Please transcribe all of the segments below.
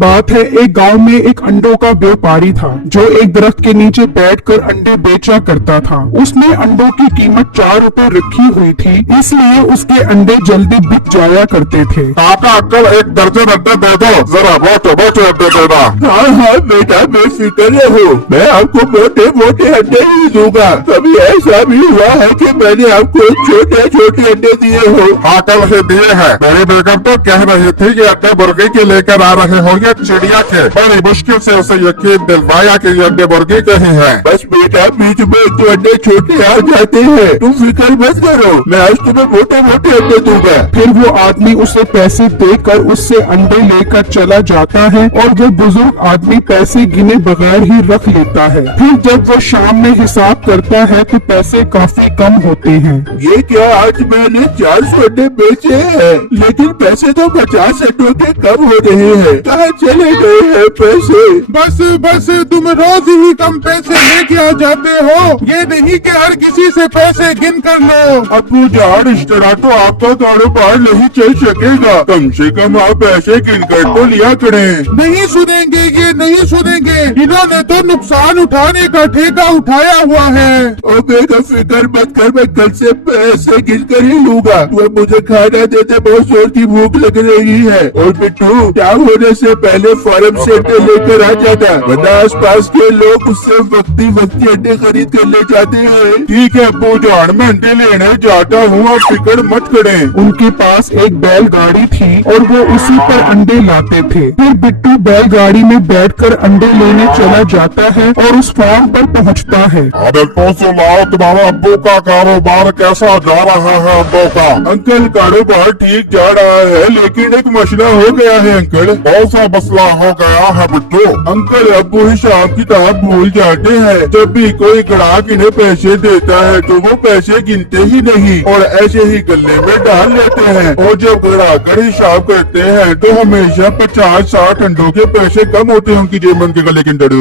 बात है, एक गांव में एक अंडों का व्यापारी था जो एक दरख्त के नीचे बैठकर अंडे बेचा करता था। उसने अंडों की कीमत 4 रुपए रखी हुई थी, इसलिए उसके अंडे जल्दी बिक जाया करते थे। काका अंकल एक दर्जन अंडे दे दो, जरा मोटे मोटे अंडे देना। हाँ हाँ बेटा बेफिक्र हो, मैं आपको मोटे मोटे अंडे ही दूंगा। कभी ऐसा भी हुआ है कि मैंने आपको छोटे छोटे अंडे दिए हो? हाँ कल ही दिए हैं। मेरी बेगम तो कह रही थी कि अंडे मुर्गी के लेकर आ रहे होंगे चिड़िया के। बड़ी मुश्किल से उसे यकीन दिलवाया कि ये अंडे मुर्गी के ही हैं। बस बेटा बीच में तो अंडे छोटे आ जाते हैं, तुम फिक्र मत करो, मैं आज तुम्हें मोटे मोटे अंडे दूंगा। फिर वो आदमी उसे पैसे देकर उससे अंडे लेकर चला जाता है और वो बुजुर्ग आदमी पैसे गिने बगैर ही रख लेता है। फिर जब वो शाम में हिसाब करता है तो पैसे काफी कम होते हैं। ये क्या, आज मैंने 400 अंडे बेचे हैं, लेकिन पैसे तो 50 अंडों के कम हो रहे हैं। कहाँ चले गए हैं पैसे? बस बस तुम रोज ही कम पैसे लेके आ जाते हो, ये नहीं कि हर किसी से पैसे गिन कर लो। अबू जान इस तरह तो आपका कारोबार नहीं चल सकेगा, कम से कम आप पैसे गिन कर तो लिया करें। नहीं सुनेंगे, ये नहीं सुनेंगे, इन्होंने तो नुकसान उठाने का ठेका उठाया हुआ है। और बेटा फिक्र मत कर, मैं कल से पैसे गिन कर ही लूंगा। वह मुझे खाना देते, बहुत जोर की भूख लग रही है। और बिट्टू क्या होने से पहले फार्म से अंडे लेकर आ जाता, वरना आस पास के लोग उससे वक्ती अंडे खरीद कर ले जाते हैं। ठीक है अब्बू जान, मैं अंडे लेने जाता हूँ, आप फिक्र मत करें। उनके पास एक बैलगाड़ी थी और वो उसी पर अंडे लाते थे। फिर बिट्टू बैलगाड़ी में बैठकर अंडे लेने चला जाता है और उस फार्म पर पहुंचता है। बिल्कुल सुनाओ, तुम्हारा अब्बू का कारोबार कैसा जा रहा है अब्बू का? अंकल कारोबार ठीक जा रहा है, लेकिन एक मसला हो गया है अंकल। कौन सा मसला हो गया है बिट्टू? अंकल अब्बू हिसाब किताब भूल जाते हैं। जब भी कोई ग्राहक इन्हें पैसे देता है तो वो पैसे गिनते ही नहीं और ऐसे ही गले में डाल लेते हैं। और जब ग्राहक हिसाब करते हैं तो हमेशा 50-60 अंडों के पैसे कम होते हैं उनकी जेब में, उनके गले के अंदर।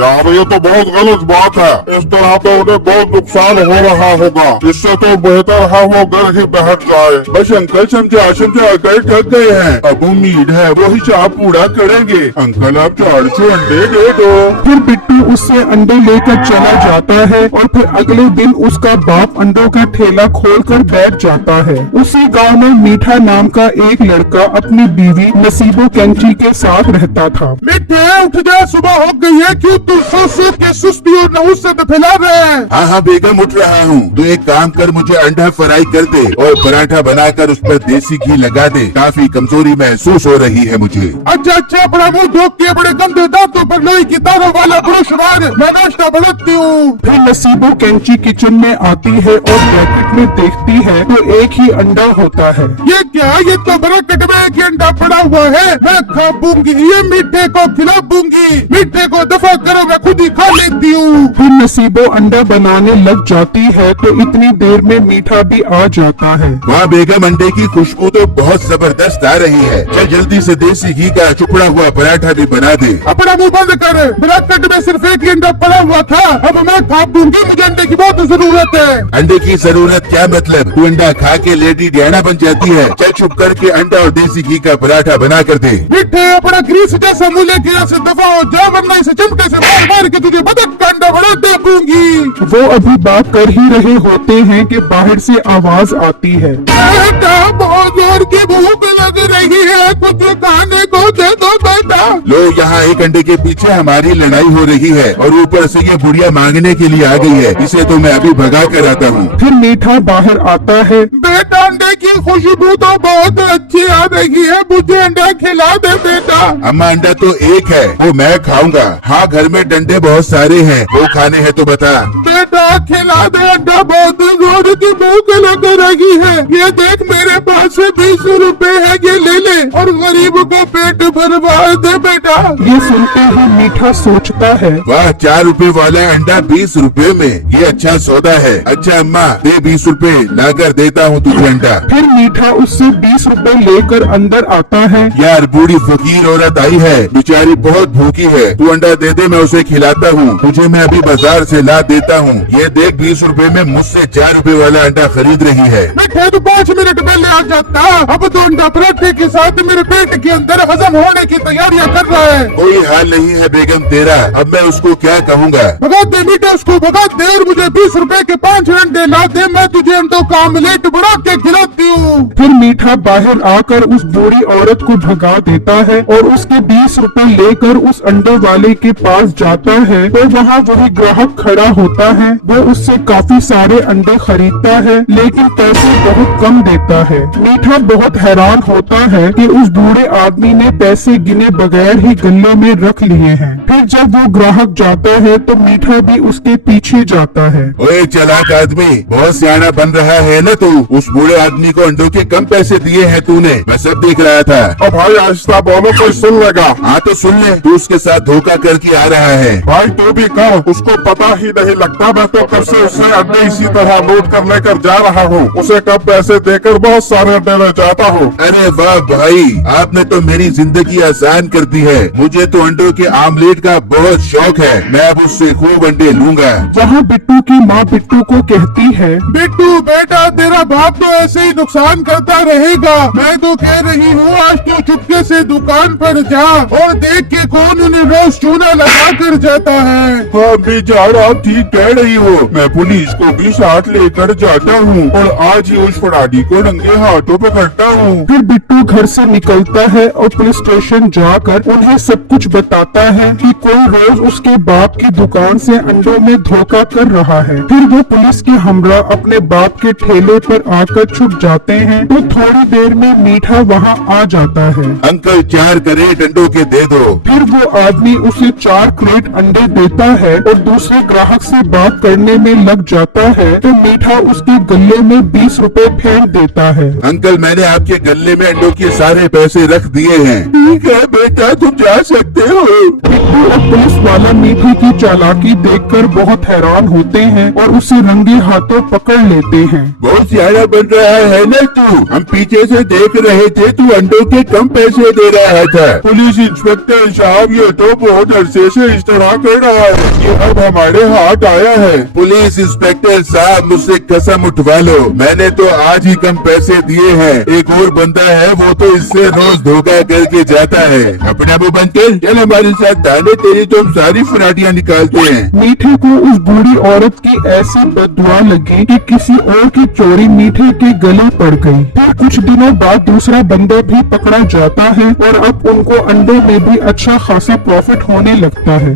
यार ये तो बहुत गलत बात है, इस तरह तो उन्हें बहुत नुकसान हो रहा होगा। इससे तो बेहतर है वो घर ही बैठ जाए। बस अंकल समझा कर थक गए हैं, अब उम्मीद है वो हिसाब पूरा करेंगे। अंकल आप 400 अंडे दे दो। फिर बिट्टू उससे अंडे लेकर चला जाता है और फिर अगले दिन उसका बाप अंडों का ठेला खोलकर बैठ जाता है। उसी गांव में मीठा नाम का एक लड़का अपनी बीवी नसीबो कैंची के साथ रहता था। मिठे उठ जा, सुबह हो गई है, क्यों तू सोच के सुस्ती और नहुस से फैला रहे हैं? हाँ हाँ बेगम उठ रहा हूँ। तो एक काम कर, मुझे अंडा फ्राई कर दे और पराठा बनाकर उस पर देसी घी लगा दे, काफी कमजोरी महसूस हो रही है मुझे। अच्छा बड़ा मुँह धो के बड़े गंदे दांतों पर लोहे की तारों वाला ब्रश मार, मैं नाश्ता बनाती हूँ। फिर नसीबो कैंची किचन में आती है और ब्रैकेट में देखती है तो एक ही अंडा होता है। ये क्या, ये तो ब्रैकेट में एक ही अंडा पड़ा हुआ है, मैं खा दूंगी, ये मीठे को खिला दूंगी। मीठे को दफा करो, मैं खुद ही खा लेती हूँ। फिर नसीबो अंडा बनाने लग जाती है तो इतनी देर में मीठा भी आ जाता है। वहाँ बेगम अंडे की खुशबू तो बहुत जबरदस्त आ रही है। चल जल्दी से देसी घी का टुकड़ा हुआ पराठा भी बना दे। अपना मुँह बंद कर, ब्रैकेट में सिर्फ एक ही अंडा पड़ा हुआ था, अब मैं खा दूंगी, मुझे अंडे की बहुत जरूरत है। अंडे की जरूरत क्या मतलब, तू अंडा खा के लेडी डियाना बन जाती है। चल चुप करके अंडा और देसी घी का पराठा बना कर दे। मिठे अपना ग्रीस जैसा मुँह लेके यहाँ से दफा हो जा, वरना इसे चमटे से मार मार के तुझे बदक का अंडा बना दे दूंगी। वो अभी बात कर ही रहे होते हैं कि बाहर से आवाज आती है। बेटा बहुत जोर की भूख लग रही है, कुछ खाने को दे दो बेटा। लो यहाँ एक अंडे के पीछे हमारी लड़ाई हो रही है और ऊपर से ये बुढ़िया मांगने के लिए आ गई है, इसे तो मैं अभी भगा कर आता हूँ। फिर मीठा बाहर आता है। बेटा अंडे की खुशबू तो बहुत अच्छी आ रही है, मुझे अंडा खिला दे बेटा। अम्मा अंडा तो एक है, वो मैं खाऊंगा। हाँ घर में डंडे बहुत सारे हैं, वो खाने हैं तो बता। बेटा खिला दे अंडा, बहुत जोर की भूख लग रही है। ये देख मेरे पास 20 रुपए है, ये ले ले और गरीब को पेट भरवा दे बेटा। ये सुनते ही मीठा सोचता है, वाह 4 रुपए वाला अंडा 20 रुपए में, ये अच्छा सौदा है। अच्छा अम्मा दे 20 रुपए, लाकर देता हूँ तुझे अंडा। फिर मीठा उससे 20 रुपए लेकर अंदर आता है। यार बूढ़ी फकीर औरत आई है, बेचारी बहुत भूखी है, तू अंडा दे दे, मैं उसे खिलाता हूँ। तुझे मैं अभी बाजार से ला देता हूँ। ये देख 20 रुपए में मुझसे 4 रुपए वाला अंडा खरीद रही है। मिठे तो 5 मिनट पहले आ जाता, अब तो अंडा पराठे के साथ मेरे पेट के अंदर हजम होने की तैयारियां क्या कर रहा है? कोई हाल नहीं है बेगम तेरा, अब मैं उसको क्या कहूँगा। भगा दे मीठा, उसको भगा दे और मुझे 20 रुपए के 5 अंडे ला दे, मैं तुझे अंडों का आमलेट बना के खिलाती हूँ। फिर मीठा बाहर आकर उस बूढ़ी औरत को भगा देता है और उसके 20 रुपए लेकर उस अंडे वाले के पास जाता है। तो वहाँ वही ग्राहक खड़ा होता है, वो उससे काफी सारे अंडे खरीदता है लेकिन पैसे बहुत कम देता है। मीठा बहुत हैरान होता है कि उस बूढ़े आदमी ने पैसे गिने बगैर ही गले में रख लिए हैं। फिर जब वो ग्राहक जाता है तो मीठा भी उसके पीछे जाता है। ओए चालाक आदमी, बहुत सियाना बन रहा है न तू। उस बूढ़े आदमी को अंडों के कम पैसे दिए हैं तूने, मैं सब देख रहा था। अब भाई आहिस्ता बोलो, कोई सुन लेगा। हाँ तो सुन ले, तू उसके साथ धोखा करके आ रहा है। भाई तू भी कर, उसको पता ही नहीं लगता। मैं तो कब से उससे अंडे इसी तरह लूट कर लेकर जा रहा हूँ। उसे कब पैसे देकर बहुत सारे अंडे ले जाता हूँ। अरे वाह भाई, आपने तो मेरी जिंदगी आसान कर दी है। मुझे तो अंडों के आमलेट का बहुत शौक है, मैं अब उससे खूब अंडे लूंगा। वहाँ बिट्टू की माँ बिट्टू को कहती है, बिट्टू बेटा, तेरा बाप तो ऐसे ही नुकसान करता रहेगा। मैं तो कह रही हूँ आज तू चुपके से दुकान पर जा और देख के कौन उन्हें रोज चूना लगा कर जाता है। हाँ बेचारा, आप ठीक कह रही हो। मैं पुलिस को भी साथ लेकर जाता हूँ और आज ही उस फड़ाड़ी को नंगे हाथों पकड़ता हूँ। फिर बिट्टू घर से निकलता है और पुलिस स्टेशन जाकर उन्हें सब कुछ बताता है कि कोई रोज उसके बाप की दुकान से अंडों में धोखा कर रहा है। फिर वो पुलिस के हमरा अपने बाप के ठेले पर आकर छुप जाते हैं। तो थोड़ी देर में मीठा वहाँ आ जाता है। अंकल 4 क्रेट अंडों के दे दो। फिर वो आदमी उसे 4 क्रेट अंडे देता है और दूसरे ग्राहक से बात करने में लग जाता है। तो मीठा उसके गले में 20 रुपए फेंक देता है। अंकल मैंने आपके गले में अंडों के सारे पैसे रख दिए हैं। ठीक है बेटा, तुम जा सकते हो। बिट्टू और पुलिस वाला मीठे की चालाकी देखकर बहुत हैरान होते हैं और उसे रंगे हाथों पकड़ लेते हैं। बहुत सियाना बन रहा है न तू। हम पीछे से देख रहे थे, तू अंडों के कम पैसे दे रहा था। पुलिस इंस्पेक्टर साहब, ये तो बहुत अरसे से इस तरह कर रहा है, ये अब हमारे हाथ आया है। पुलिस इंस्पेक्टर साहब, मुझसे कसम उठवा लो, मैंने तो आज ही कम पैसे दिए हैं। एक और बंदा है, वो तो इससे रोज धोखा करके जाता है। अपना मुंह बंद कर, चल हमारे साथ थाने, तेरी तो हम सारी फराटियाँ निकालते हैं। मीठे को उस बूढ़ी औरत की ऐसी बददुआ लगी कि किसी और की चोरी मीठे के गले पड़ गई। फिर कुछ दिनों बाद दूसरा बंदा भी पकड़ा जाता है और अब उनको अंडों में भी अच्छा खासा प्रॉफिट होने लगता है।